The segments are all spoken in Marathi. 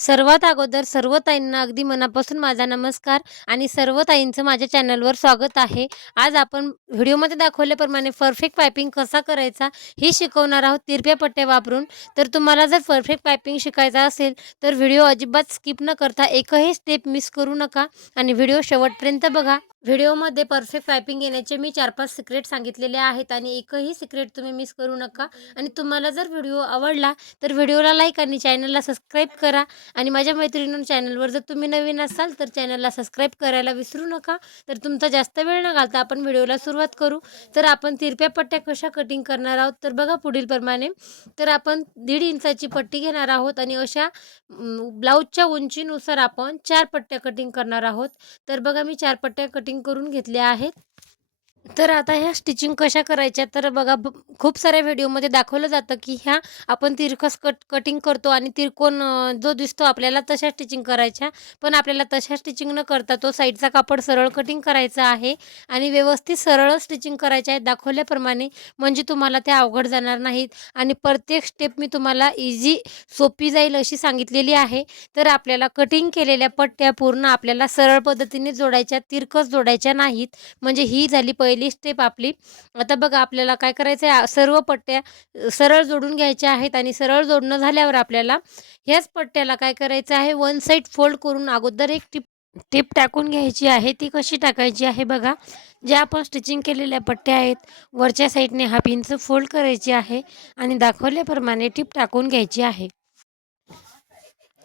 सर्वात अगोदर सर्व ताईंना अगदी मनापासून माझा नमस्कार आणि सर्व ताईंचं माझ्या चॅनलवर स्वागत आहे. आज आपण व्हिडिओमध्ये दाखवल्याप्रमाणे परफेक्ट पायपिंग कसा करायचा हे शिकवणार आहोत तिरप्या पट्ट्या वापरून. तर तुम्हाला जर परफेक्ट पायपिंग शिकायचा असेल तर व्हिडिओ अजिबात स्किप न करता एकही स्टेप मिस करू नका आणि व्हिडिओ शेवटपर्यंत बघा. व्हिडिओमध्ये परफेक्ट पायपिंग येण्याचे मी 4-5 सिक्रेट सांगितलेले आहेत आणि एकही सिक्रेट तुम्ही मिस करू नका. आणि तुम्हाला जर व्हिडिओ आवडला तर व्हिडिओला लाईक आणि चॅनलला सबस्क्राईब करा. आणि माझ्या मैत्रिणींनो, चॅनलवर जर तुम्ही नवीन असाल तर चॅनलला सबस्क्राईब करायला विसरू नका. तर तुमचा जास्त वेळ न घालता आपण व्हिडिओला सुरुवात करू. तर आपण तिरप्या पट्ट्या कशा कटिंग करणार आहोत तर बघा पुढीलप्रमाणे. तर आपण 1.5 इंचाची पट्टी घेणार आहोत आणि अशा ब्लाऊजच्या उंचीनुसार आपण 4 पट्ट्या कटिंग करणार आहोत. तर बघा मी 4 पट्ट्या कटिंग करून घेतल्या आहेत. तर आता ह्या स्टिचिंग कशा करायच्या तर बघा, खूप साऱ्या व्हिडिओमध्ये दाखवलं जातं की ह्या आपण तिरकस कटिंग करतो आणि तिरकोन जो दिसतो आपल्याला तशा स्टिचिंग करायच्या. पण आपल्याला तशा स्टिचिंग न करता तो साईडचा कापड सरळ कटिंग करायचा आहे आणि व्यवस्थित सरळ स्टिचिंग करायच्या आहे दाखवल्याप्रमाणे. म्हणजे तुम्हाला त्या अवघड जाणार नाहीत आणि प्रत्येक स्टेप मी तुम्हाला सोपी जाईल अशी सांगितलेली आहे. तर आपल्याला कटिंग केलेल्या पट्ट्या पूर्ण आपल्याला सरळ पद्धतीने जोडायच्या, तिरकस जोडायच्या नाहीत. म्हणजे ही झाली पहिली स्टेप आपली. आता बघा आपल्याला काय करायचं आहे, सर्व पट्ट्या सरळ जोडून घ्यायच्या आहेत आणि सरळ जोडणं झाल्यावर आपल्याला ह्याच पट्ट्याला काय करायचं आहे, वन साइड फोल्ड करून अगोदर एक टिप टिप टाकून घ्यायची आहे. ती कशी टाकायची आहे बघा, ज्या आपण स्टिचिंग केलेल्या पट्ट्या आहेत वरच्या साईडने 1/2 इंच फोल्ड करायची आहे आणि दाखवल्याप्रमाणे टिप टाकून घ्यायची आहे.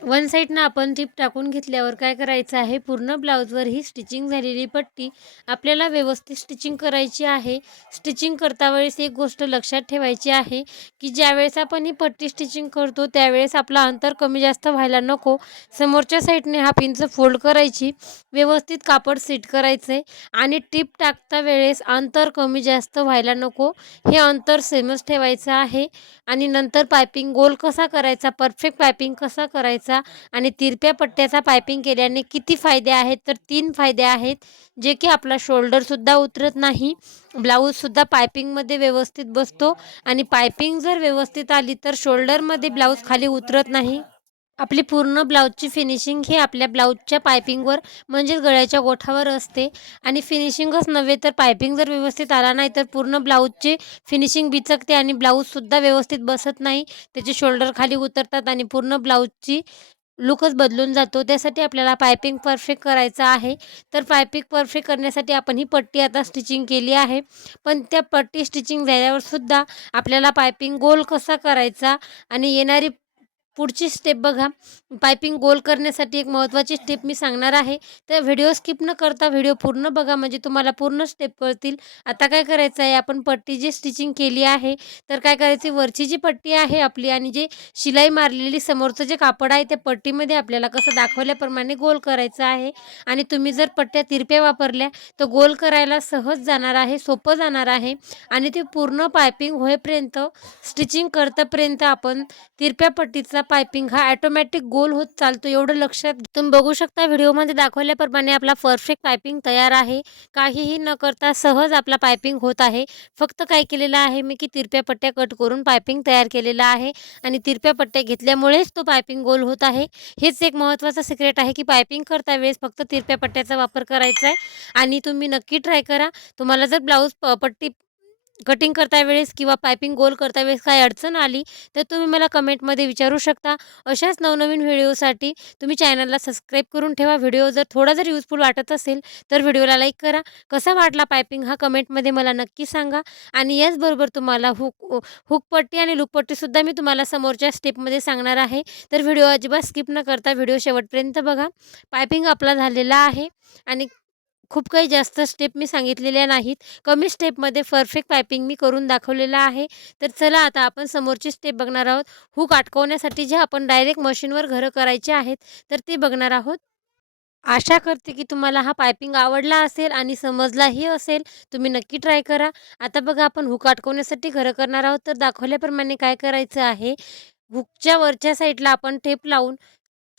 वन साईडनं आपण टिप टाकून घेतल्यावर काय करायचं आहे, पूर्ण ब्लाऊजवर ही स्टिचिंग झालेली पट्टी आपल्याला व्यवस्थित स्टिचिंग करायची आहे. स्टिचिंग करता वेळेस एक गोष्ट लक्षात ठेवायची आहे की ज्यावेळेस आपण ही पट्टी स्टिचिंग करतो त्यावेळेस आपला अंतर कमी जास्त व्हायला नको. समोरच्या साईडने 1/2 इंच फोल्ड करायची, व्यवस्थित कापड सेट करायचं आहे आणि टिप टाकता वेळेस अंतर कमी जास्त व्हायला नको. हे अंतर सेमच ठेवायचं आहे. आणि नंतर पायपिंग गोल कसा करायचा, परफेक्ट पायपिंग कसा करायचा आणि तिरप्या पट्ट्याचा पायपिंग केल्याने किती फायदे आहेत तर 3 फायदे आहेत. जे की आपला शोल्डरसुद्धा उतरत नाही, ब्लाऊजसुद्धा पायपिंगमध्ये व्यवस्थित बसतो आणि पायपिंग जर व्यवस्थित आली तर शोल्डरमध्ये ब्लाऊज खाली उतरत नाही. आपली पूर्ण ब्लाऊजची फिनिशिंग ही आपल्या ब्लाऊजच्या पायपिंगवर म्हणजेच गळ्याच्या गोठावर असते. आणि फिनिशिंगच नव्हे तर पायपिंग जर व्यवस्थित आला नाही तर पूर्ण ब्लाऊजची फिनिशिंग बिचकते आणि ब्लाऊजसुद्धा व्यवस्थित बसत नाही. त्याचे शोल्डर खाली उतरतात आणि पूर्ण ब्लाऊजची लूकच बदलून जातो. त्यासाठी आपल्याला पायपिंग परफेक्ट करायचं आहे. तर पायपिंग परफेक्ट करण्यासाठी आपण ही पट्टी आता स्टिचिंग केली आहे. पण त्या पट्टी स्टिचिंग झाल्यावर सुद्धा आपल्याला पायपिंग गोल कसा करायचा आणि येणारी पुढची स्टेप बघा. पायपिंग गोल करण्यासाठी एक महत्त्वाची स्टेप मी सांगणार आहे. तर व्हिडिओ स्किप न करता व्हिडिओ पूर्ण बघा म्हणजे तुम्हाला पूर्ण स्टेप कळतील. आता काय करायचं आहे, आपण पट्टी जी स्टिचिंग केली आहे तर काय करायची, वरची जी पट्टी आहे आपली आणि जे शिलाई मारलेली समोरचं जे कापड आहे त्या पट्टीमध्ये आपल्याला कसं दाखवल्याप्रमाणे गोल करायचं आहे. आणि तुम्ही जर पट्ट्या तिरप्या वापरल्या तर गोल करायला सहज जाणार आहे, सोपं जाणार आहे. आणि ते पूर्ण पायपिंग होईपर्यंत, स्टिचिंग करतापर्यंत आपण तिरप्या पट्टीचा पायपिंग हा ऑटोमॅटिक गोल होत चालतो. एवढं लक्षात तुम्ही बघू शकता व्हिडिओमध्ये दाखवल्याप्रमाणे आपला परफेक्ट पायपिंग तयार आहे. काहीही न करता सहज आपला पायपिंग होत आहे. फक्त काय केलेलं आहे मी की तिरप्या पट्ट्या कट करून पायपिंग तयार केलेलं आहे आणि तिरप्या पट्ट्या घेतल्यामुळेच तो पायपिंग गोल होत आहे. हेच एक महत्त्वाचं सिक्रेट आहे की पायपिंग करता वेळेस फक्त तिरप्या पट्ट्याचा वापर करायचा आहे. आणि तुम्ही नक्की ट्राय करा. तुम्हाला जर ब्लाऊज पट्टी कटिंग करता वेळेस किंवा पायपिंग गोल करता वेळेस काही अडचण आली तर तुम्ही मला कमेंटमध्ये विचारू शकता. अशाच नवनवीन व्हिडिओसाठी तुम्ही चॅनलला सबस्क्राईब करून ठेवा. व्हिडिओ जर थोडा जर युजफुल वाटत असेल तर व्हिडिओला लाईक करा. कसा वाटला पायपिंग हा कमेंटमध्ये मला नक्की सांगा. आणि याचबरोबर तुम्हाला हुकपट्टी आणि लूकपट्टीसुद्धा मी तुम्हाला समोरच्या स्टेपमध्ये सांगणार आहे. तर व्हिडिओ अजिबात स्किप न करता व्हिडिओ शेवटपर्यंत बघा. पायपिंग आपला झालेला आहे आणि खूप काही जास्त स्टेप मी सांगितलेल्या नाहीत. कमी स्टेपमध्ये परफेक्ट पायपिंग मी करून दाखवलेलं आहे. तर चला आता आपण समोरची स्टेप बघणार आहोत. हूक अटकवण्यासाठी जे आपण डायरेक्ट मशीनवर घरं करायचे आहेत तर ते बघणार आहोत. आशा करते की तुम्हाला हा पायपिंग आवडला असेल आणि समजलाही असेल. तुम्ही नक्की ट्राय करा. आता बघा आपण हूक अटकवण्यासाठी घरं करणार आहोत. तर दाखवल्याप्रमाणे काय करायचं आहे, हूकच्या वरच्या साईडला आपण टेप लावून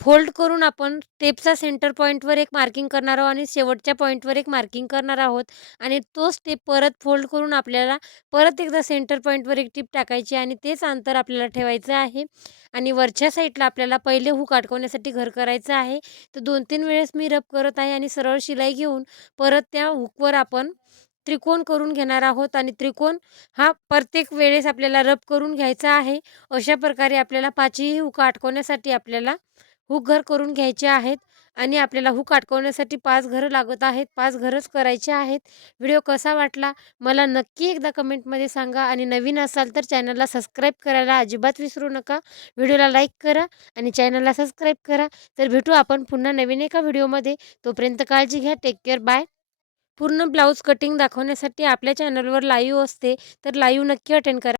फोल्ड करून आपण टेपचा सेंटर पॉईंटवर एक मार्किंग करणार आहोत आणि शेवटच्या पॉईंटवर एक मार्किंग करणार आहोत आणि तो स्टेप परत फोल्ड करून आपल्याला परत एकदा सेंटर पॉईंटवर एक टिप टाकायची आणि तेच अंतर आपल्याला ठेवायचं आहे. आणि वरच्या साईडला आपल्याला पहिले हुक अडकवण्यासाठी घर करायचं आहे. तर 2-3 वेळेस मी रब करत आहे आणि सरळ शिलाई घेऊन परत त्या हुकवर आपण त्रिकोण करून घेणार आहोत आणि त्रिकोण हा प्रत्येक वेळेस आपल्याला रब करून घ्यायचा आहे. अशा प्रकारे आपल्याला 5ही हुक अडकवण्यासाठी आपल्याला हुक घर करून घ्यायचे आहेत आणि आपल्याला हुक अडकवण्यासाठी 5 घरं लागत आहेत. 5 घरच करायचे आहेत. व्हिडिओ कसा वाटला मला नक्की एकदा कमेंटमध्ये सांगा आणि नवीन असाल तर चॅनलला सबस्क्राईब करायला अजिबात विसरू नका. व्हिडिओला लाईक करा आणि चॅनलला सबस्क्राईब करा. तर भेटू आपण पुन्हा नवीन एका व्हिडिओमध्ये. तोपर्यंत काळजी घ्या. Take care. बाय. पूर्ण ब्लाऊज कटिंग दाखवण्यासाठी आपल्या चॅनलवर लाईव्ह असते, तर लाईव्ह नक्की अटेंड करा.